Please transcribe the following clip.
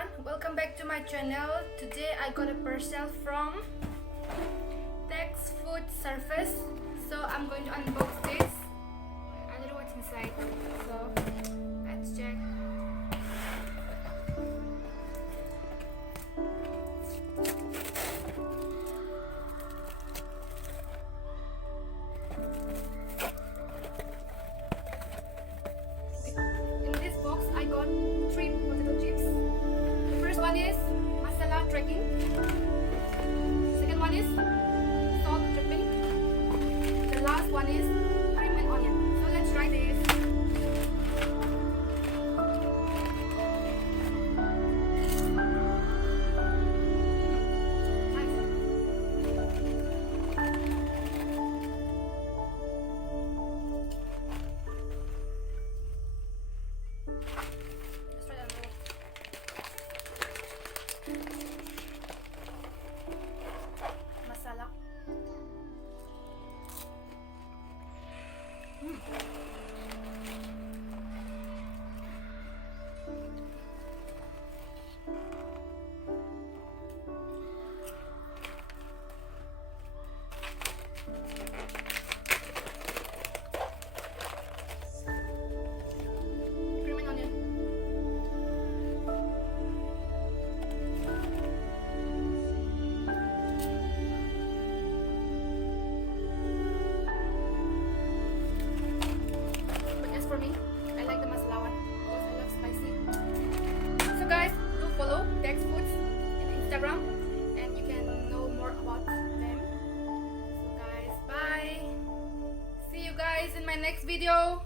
everyone, welcome back to my channel. Today I got a parcel from Tex Food Service, so I'm going to unbox this. I don't know what's inside, so let's check. In this box I got 3 potato chips. The first one is masala trekking. Second one is salt dripping. The last one is cream and onion. So let's try this. Let's try that. Masala. Cream and onion. But as for me, I like the masala one because I love spicy. So guys, do follow Tex Foods in Instagram and you can know more about them. So guys, bye. See you guys in my next video.